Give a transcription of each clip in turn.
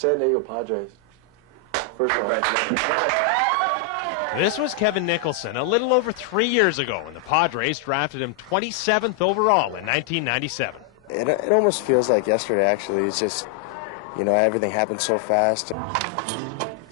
San Diego Padres. First round. This was Kevin Nicholson a little over 3 years ago when the Padres drafted him 27th overall in 1997. It almost feels like yesterday, actually. It's just, you know, everything happened so fast.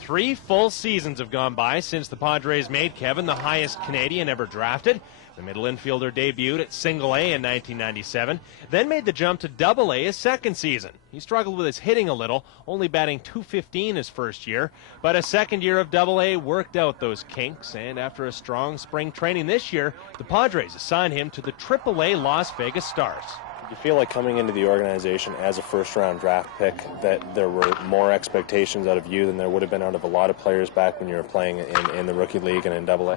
3 full seasons have gone by since the Padres made Kevin the highest Canadian ever drafted. The middle infielder debuted at Single-A in 1997, then made the jump to Double-A his second season. He struggled with his hitting a little, only batting .215 his first year, but a second year of Double-A worked out those kinks, and after a strong spring training this year, the Padres assigned him to the Triple-A Las Vegas Stars. You feel like coming into the organization as a first-round draft pick that there were more expectations out of you than there would have been out of a lot of players back when you were playing in the rookie league and in Double-A?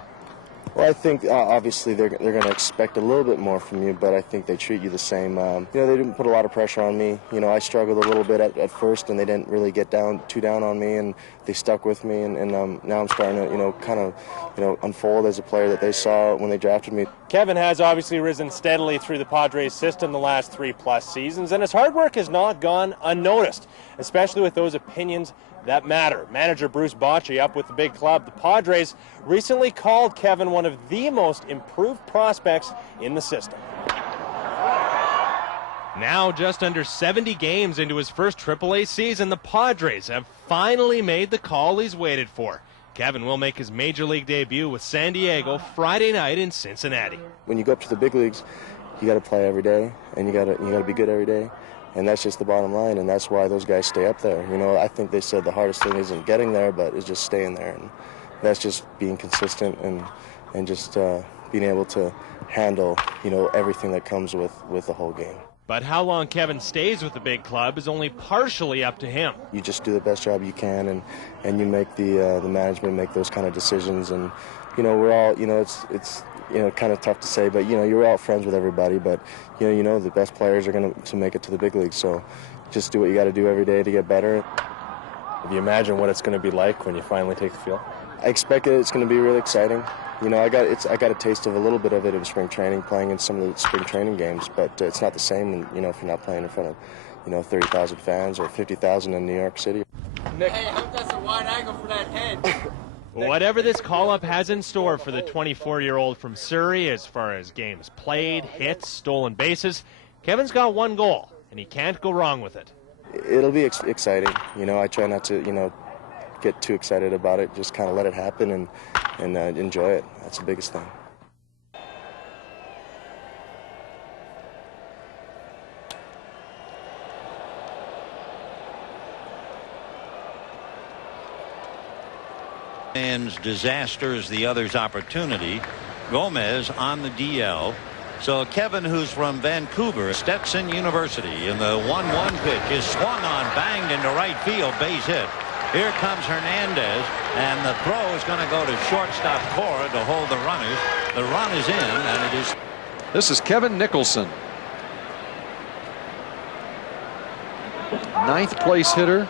Well, I think obviously they're going to expect a little bit more from you, but I think they treat you the same. You know, they didn't put a lot of pressure on me. You know, I struggled a little bit at first, and they didn't really get too down on me, and they stuck with me. And now I'm starting to, you know, kind of, you know, unfold as a player that they saw when they drafted me. Kevin has obviously risen steadily through the Padres system the last 3+ seasons, and his hard work has not gone unnoticed, especially with those opinions that matter. Manager Bruce Bochy up with the big club. The Padres recently called Kevin one of the most improved prospects in the system. Now just under 70 games into his first Triple-A season, the Padres have finally made the call he's waited for. Kevin will make his Major League debut with San Diego Friday night in Cincinnati. When you go up to the big leagues, you got to play every day, and you got to be good every day. And that's just the bottom line, and that's why those guys stay up there. You know, I think they said the hardest thing isn't getting there, but it's just staying there. And that's just being consistent and just being able to handle, you know, everything that comes with the whole game. But how long Kevin stays with the big club is only partially up to him. You just do the best job you can, and you make the management make those kind of decisions. And, you know, we're all, you know, it's you know, kind of tough to say, but, you know, you're all friends with everybody, but, you know, the best players are going to make it to the big leagues, so just do what you got to do every day to get better. Have you imagine what it's going to be like when you finally take the field? I expect it's going to be really exciting. You know, I got a taste of a little bit of it in spring training, playing in some of the spring training games, but it's not the same, you know, if you're not playing in front of, you know, 30,000 fans or 50,000 in New York City. Nick. Hey, I hope that's a wide angle for that head. Whatever this call-up has in store for the 24-year-old from Surrey as far as games played, hits, stolen bases, Kevin's got one goal, and he can't go wrong with it. It'll be exciting. You know, I try not to, you know, get too excited about it. Just kind of let it happen and enjoy it. That's the biggest thing. Man's disaster is the other's opportunity. Gomez on the DL. So Kevin, who's from Vancouver, Stetson University, in the 1-1 pitch is swung on, banged into right field, base hit. Here comes Hernandez, and the throw is going to go to shortstop Cora to hold the runners. The run is in, and it is. This is Kevin Nicholson, 9th place hitter.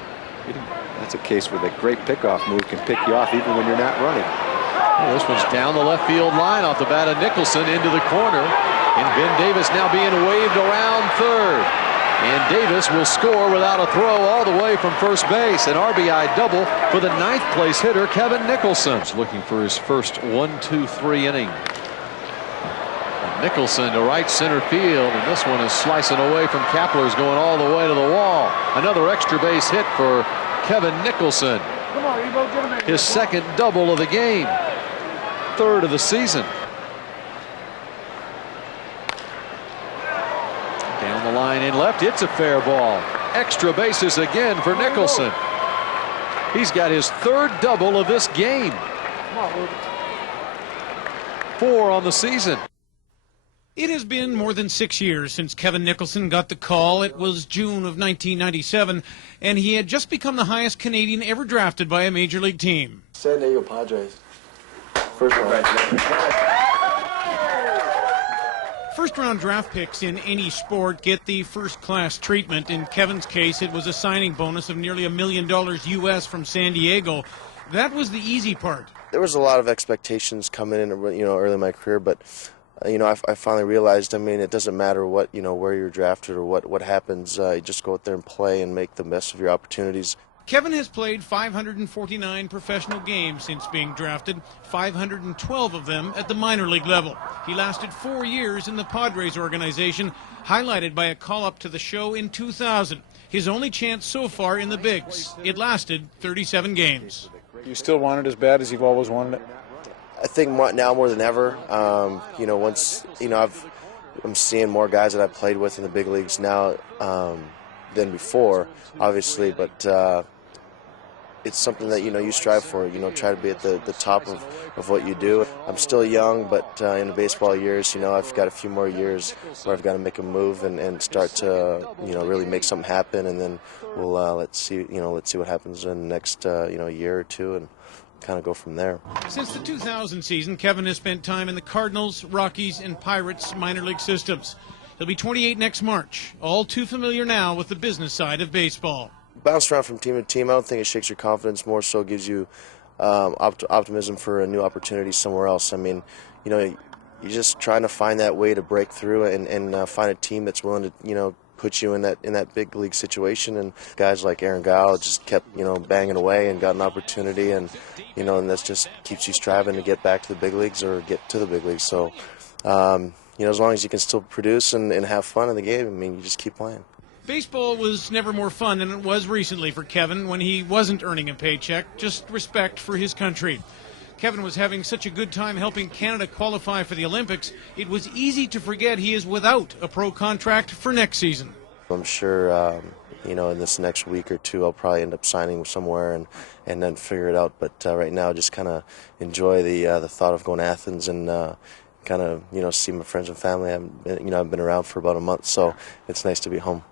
That's a case where the great pickoff move can pick you off even when you're not running. Well, this one's down the left field line off the bat of Nicholson into the corner. And Ben Davis now being waved around third. And Davis will score without a throw all the way from first base. An RBI double for the 9th place hitter, Kevin Nicholson. He's looking for his first 1-2-3 inning. And Nicholson to right center field. And this one is slicing away from Kapler's going all the way to the wall. Another extra base hit for Kevin Nicholson. His second double of the game. 3rd of the season. Down the line in left, it's a fair ball. Extra bases again for Nicholson. He's got his 3rd double of this game. 4 on the season. It has been more than 6 years since Kevin Nicholson got the call. It was June of 1997, and he had just become the highest Canadian ever drafted by a Major League team. San Diego Padres. First round. First-round draft picks in any sport get the first-class treatment. In Kevin's case, it was a signing bonus of nearly $1 million U.S. from San Diego. That was the easy part. There was a lot of expectations coming in, you know, early in my career, but you know, I finally realized, I mean, it doesn't matter what, you know, where you're drafted or what happens. You just go out there and play and make the best of your opportunities. Kevin has played 549 professional games since being drafted, 512 of them at the minor league level. He lasted 4 years in the Padres organization, highlighted by a call-up to the show in 2000. His only chance so far in the bigs. It lasted 37 games. You still want it as bad as you've always wanted it? I think now more than ever. I'm seeing more guys that I've played with in the big leagues now than before, obviously, but it's something that you strive for. Try to be at the top of what you do. I'm still young, but in the baseball years, I've got a few more years where I've got to make a move and start to really make something happen, and then we'll let's see what happens in the next year or two, and kind of go from there. Since the 2000 season, Kevin has spent time in the Cardinals, Rockies, and Pirates minor league systems. He'll be 28 next March, all too familiar now with the business side of baseball. Bounce around from team to team. I don't think it shakes your confidence, more so gives you optimism for a new opportunity somewhere else. I mean, you're just trying to find that way to break through and find a team that's willing to, put you in that big league situation. And guys like Aaron Gile just kept, banging away and got an opportunity, and and that just keeps you striving to get back to the big leagues or get to the big leagues. So, as long as you can still produce and have fun in the game, I mean, you just keep playing. Baseball was never more fun than it was recently for Kevin when he wasn't earning a paycheck, just respect for his country. Kevin was having such a good time helping Canada qualify for the Olympics, it was easy to forget he is without a pro contract for next season. I'm sure, in this next week or two, I'll probably end up signing somewhere and then figure it out. But right now, just kind of enjoy the thought of going to Athens and kind of, see my friends and family. I've been around for about a month, so it's nice to be home.